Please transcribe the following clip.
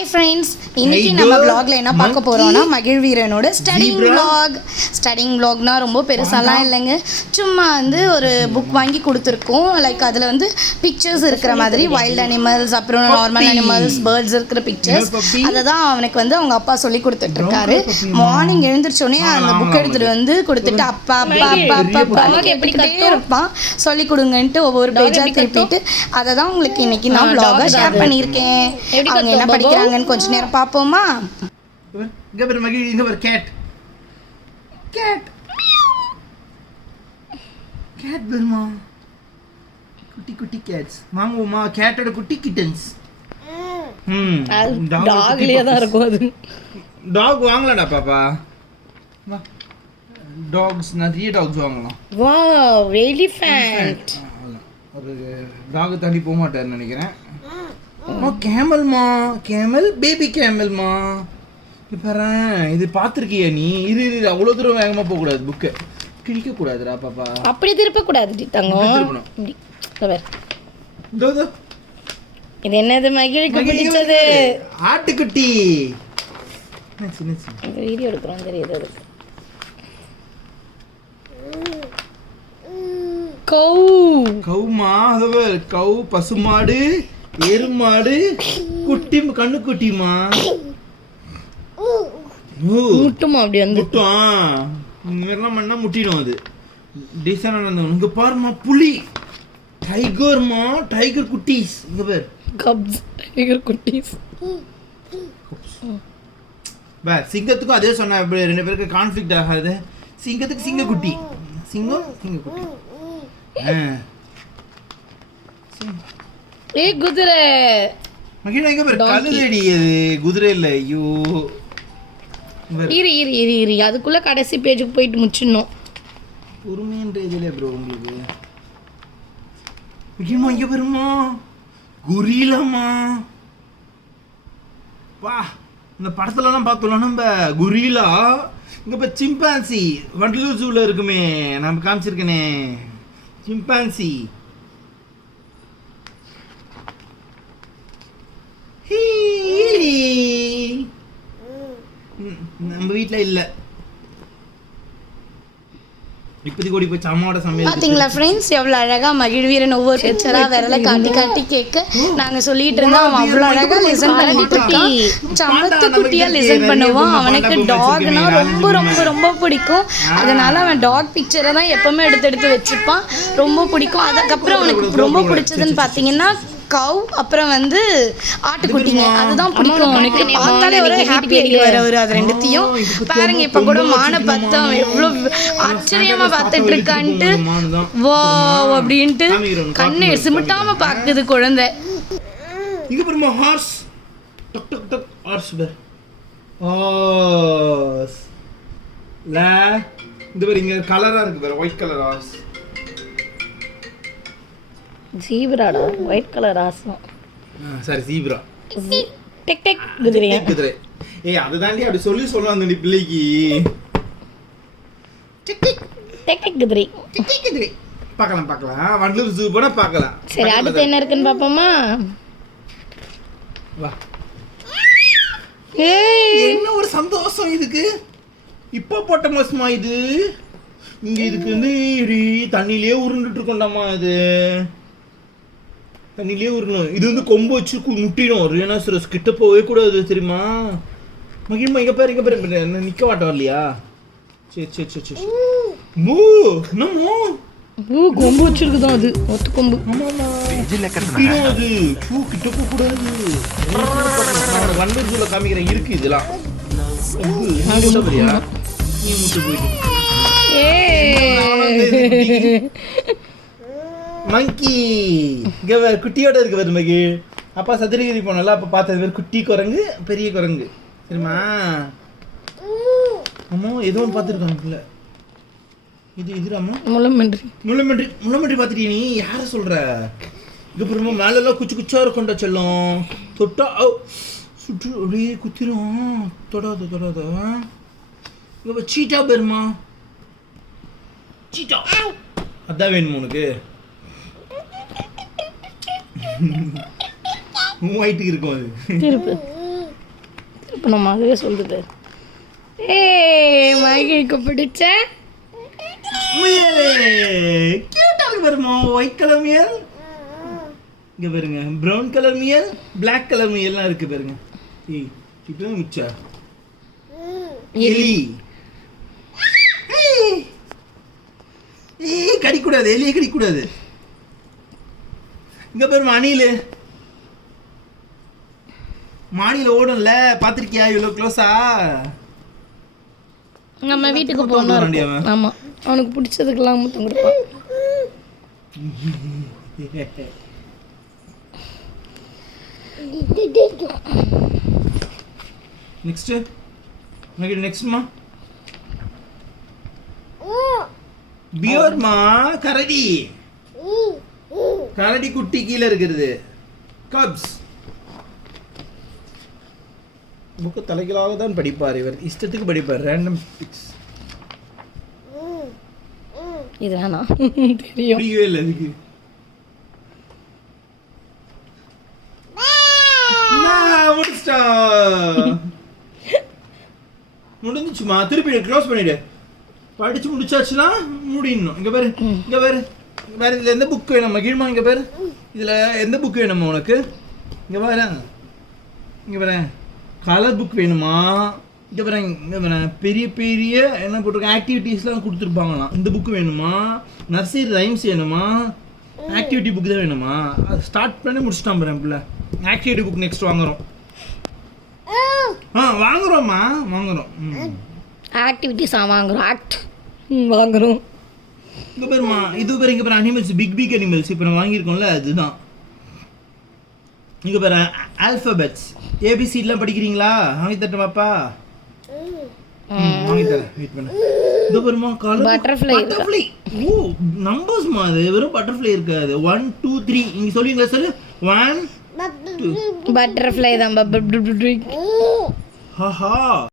Hi friends, இன்னைக்கு நம்ம vlogல என்ன பார்க்க போறோம்னா மகிழ்வீரனோட ஸ்டடிங் vlogனா ரொம்ப பெருசாலாம் இல்லைங்க. சும்மா வந்து ஒரு புக் வாங்கி கொடுத்துருக்கோம். லைக் அதில் வந்து பிக்சர்ஸ் இருக்கிற மாதிரி வைல்ட் அனிமல்ஸ் அப்புறம் நார்மல் அனிமல்ஸ் பேர்ட்ஸ் இருக்கிற பிக்சர்ஸ் அதை தான் அவனுக்கு வந்து அவங்க அப்பா சொல்லி கொடுத்துட்ருக்காரு. மார்னிங் எழுந்திரிச்சோடனே அந்த புக் எடுத்துகிட்டு வந்து கொடுத்துட்டு அப்பா அப்பா அப்பா அப்பா அப்பா எப்படிக்கிட்டே இருப்பான். சொல்லி கொடுங்கன்ட்டு ஒவ்வொரு பேஜாக திருப்பிட்டு அதை தான் உங்களுக்கு இன்னைக்கு நான் vlog ஷேர் பண்ணியிருக்கேன். அவங்க என்ன படிக்கிறாங்கன்னு கொஞ்ச நேரம் பார்ப்போமா? இங்க பாரு மகி, இங்க பாரு கேட் பெருமா, குட்டி குட்டி கேட்ஸ் வாங்குவோமா? கேட்டோட குட்டி கிட்டன்ஸ். டாக்லயே தான் இருக்கும். அது டாக் வாங்கலாம்டா பாப்பா. வா, டாக்ஸ் நிறைய டாக்ஸ் வாங்கலாம். Wow, elephant. ஒரு டாக் தாண்டி போக மாட்டாருன்னு நினைக்கிறேன். கேமல்மா, கேமல் பேபி கேமல்மா. பாரு, இது பார்த்துருக்கியா நீ? இது அவ்வளோ தூரம் வேகமாக போகக்கூடாது, புக்கை கிழிக்க கூடாதுடா பாப்பா. அப்படி திருப்ப கூடாது தங்கம். இது என்னது? மகிழுக்கு பிடிச்சது ஆட்டுக்குட்டி. வீடியோ எடுக்கிறோம் தெரியுது. அதுக்கு கவுமா, கவு பசுமாடு, எருமாடு, குட்டி கண்ணுக்குட்டிமா. முட்டுமா? அப்படி வந்து முட்டும். இந்த மாதிரிலாம் பண்ணா முட்டிடும். அது டீசெண்டாக நடந்தவங்க. இங்கே பாருமா, புலி, டைகர்மா, டைகர் குட்டீஸ். இங்கே பேர் கப்ஸ், டைகர் குட்டீஸ். சிங்கத்துக்கும் அதே சொன்ன, ரெண்டு பேருக்கு கான்ஃப்ளிக்ட் ஆகாது. சிங்கத்துக்கு சிங்கக்குட்டி, சிங்கக்குட்டி. குதிரை மகிழ, எங்க பேர் கழுதடி. அது குதிரை இல்லை. ஐயோ, இரு அதுக்குள்ள கடைசி பேஜுக்கு போயிட்டு முடிச்சிடணும். பொறுமைன்ற இதுல ப்ரோ உங்களுக்கு. முக்கியமா இங்க வருமா, குரிலமா. வா, இந்த படத்துலலாம் பார்த்தோம்ல நம்ம குரிலா. இங்க இப்போ சிம்பான்சி வண்டலூர் ஜூவில் இருக்குமே, நம்ம காமிச்சிருக்கேனே சிம்பான்சி. நம்ம வீட்டில் இல்லை, இப்போதைக்கு ஓடி போய் அம்மாவோட சமையல். பார்த்தீங்களா ஃப்ரெண்ட்ஸ், எவ்வளோ அழகாக மகிழ்வீரன் ஒவ்வொரு பிக்சராக விரலை காட்டி காட்டி கேட்க நாங்கள் சொல்லிட்டு இருந்தோம். அவன் அவ்வளோ அழகாக லிசன் பண்ணிட்டு இருக்கான். சமத்து குட்டியாக லிசன் பண்ணுவான். அவனுக்கு டாக்னா ரொம்ப ரொம்ப ரொம்ப பிடிக்கும். அதனால அவன் டாக் பிக்சரை தான் எப்பவுமே எடுத்து வச்சுப்பான். ரொம்ப பிடிக்கும். அதுக்கப்புறம் அவனுக்கு ரொம்ப பிடிச்சதுன்னு பார்த்தீங்கன்னா கவ், அப்புறம் வந்து ஆட்டுக்குட்டிங்க. அதுதான் பிடிக்கும் அவனுக்கு. பார்த்தாலே ஒரு ஹாப்பி ஆகிடுவார் அவர். அது ரெண்டுத்தையும் பாருங்க. இப்போ கூட மானை பார்த்தா எவ்வளோ ஆச்சரியமா பார்த்துட்டு இருக்கான்ட்டு வா அப்படின்ட்டு கண்ணு சிமிட்டாம பார்க்குது குழந்தை. இங்க பாருமா, ஹார்ஸ். டக் டக் டக் ஹார்ஸ் பேர். இந்த பாரு, இங்க கலரா இருக்கு பாரு, ஒயிட் கலர் ஹார்ஸ். ஜீப்ராடா, ஒயிட் கலர் ஆசம். சரி, ஜீப்ரா. டெக் டெக் குதிரை. குதிரை. ஏய், அதுதாண்டி அப்படி சொல்லுவாங்க அந்த பிள்ளைக்கு. டெக் டெக் டெக் டெக் குதிரை. டெக் டெக் குதிரை. பார்க்கலாம். வண்டலூர் ஜூ போனா பார்க்கலாம். சரி, அடுத்து என்ன இருக்குன்னு பாப்போமா? வா. என்ன ஒரு சந்தோஷம் இதுக்கு. இப்போ போட்ட மோசமா இது. இங்க இதுக்கு வந்து தண்ணியிலே உருண்டுட்டு இருக்கோண்டாமா. இது தண்ணியிலே உருணும். இது வந்து கொம்பு வச்சு முட்டிடும். ரினோசரஸ் கிட்ட போகவே கூடாது, தெரியுமா? மகிழ்மா, இங்க பாரு நிக்க மாட்டோம் இல்லையா? சரி. மூ என்னமோ கொம்பு வச்சிருக்குதான். அது ஒத்து கொம்பு. அது கிட்ட போக கூடாது. வண்டூர் ஜூல காமிக்கிறேன், இருக்கு இதெல்லாம். நீ முட்டு போயிட்டு மங்கி. இங்க குட்டியோட இருக்கு பாரு மகிழ். அப்பா சதுரகிரி போனல, அப்ப பார்த்தது பேர் குட்டி குரங்கு, பெரிய குரங்கு, தெரியுமா? அம்மா ஏதோ ஒன்று பார்த்துருக்காங்க. இதுராமா, முள்ளம்பன்றி பார்த்துட்டியா நீ? யார சொல்ற? இங்க பாருமா, மேலெல்லாம் குச்சா இருக்கும்டா செல்லம். தொட்டா சுற்று அப்படியே குத்திரும். தொடாத. இங்க சீட்டா பேருமா, சீட்டா. அதான் வேணுமா உனக்கு? மூவாயிட்டு இருக்கும் அது. இப்போ நம்ம அதுவே சொல்லுது ஏ மகிழுக்கு பிடிச்ச முயலே கியூட்டா இருக்கு பாருமா. ஒயிட் கலர் முயல், இங்க பாருங்க பிரவுன் கலர் முயல், Black கலர் முயல்லாம் இருக்கு பாருங்க. ஏய் இப்போ மிச்சா எலி. ஏய் கடிக்கூடாது, எலியை கடிக்கூடாது. இங்க பாருமா அணில் மாடியில் ஓடும்ல, பார்த்துருக்கியா இவ்வளோ க்ளோஸா? நம்ம வீட்டுக்கு போகணும். ஆமாம், அவனுக்கு பிடிச்சதுக்கெல்லாம் முத்தம் கொடுப்பான். நெக்ஸ்ட் நெக்ஸ்ட்மா பியர்மா கரடி. கரடி குட்டி கீழே இருக்கிறது கப்ஸ். புக்கு தலைகளாக தான் படிப்பார் இவர், இஷ்டத்துக்கு படிப்பார். ரேண்டம் பிக்ஸ் இது வேணாம் தெரியும். புரியவே இல்லை அதுக்கு. முடிஞ்சுச்சுமா, திருப்பி க்ளோஸ் பண்ணிடு. படிச்சு முடிச்சாச்சுன்னா முடியணும். இங்க பாரு, இங்க பாரு, வேற இதுல எந்த புக் வேணும் மகிழ்மா? இங்க பாரு, இதுல எந்த புக் வேணுமா உனக்கு? இங்க பாரு, இங்க பாரு, கலர் புக் வேணுமா? இங்க பாரு, இங்க பாரு, பெரிய பெரிய என்ன போட்டிருக்க ஆக்டிவிட்டீஸ்லாம் கொடுத்துருப்பாங்களாம். இந்த புக் வேணுமா? நர்சரி ரைம்ஸ் வேணுமா? ஆக்டிவிட்டி புக் தான் வேணுமா? அது ஸ்டார்ட் பண்ணி முடிச்சுட்டான் பாரு பிள்ளை. ஆக்டிவிட்டி புக் நெக்ஸ்ட் வாங்குறோம். வாங்குறோம்மா, வாங்குறோம். ஆக்டிவிட்டிஸ் வாங்குறோம். வாங்குறோம். இங்க பாருமா, இது பாரு, இங்க பாரு அனிமல்ஸ், பிக் அனிமல்ஸ் இப்போ நம்ம வாங்கியிருக்கோம்ல அதுதான். இங்க பாரு ஆல்பபெட்ஸ், ஏபிசிலாம் படிக்கிறீங்களா? வாங்கி தரட்டுமாப்பா? வாங்கி தரேன், வெயிட் பண்ணு. இது பாருமா பட்டர்ஃப்ளை. ஓ நம்பர்ஸ்மா, அது வெறும் பட்டர்ஃப்ளை இருக்காது. 1 2 3 இங்க சொல்லுவீங்களா? சொல்லு. 1 2 பட்டர்ஃப்ளை தான். ஹஹா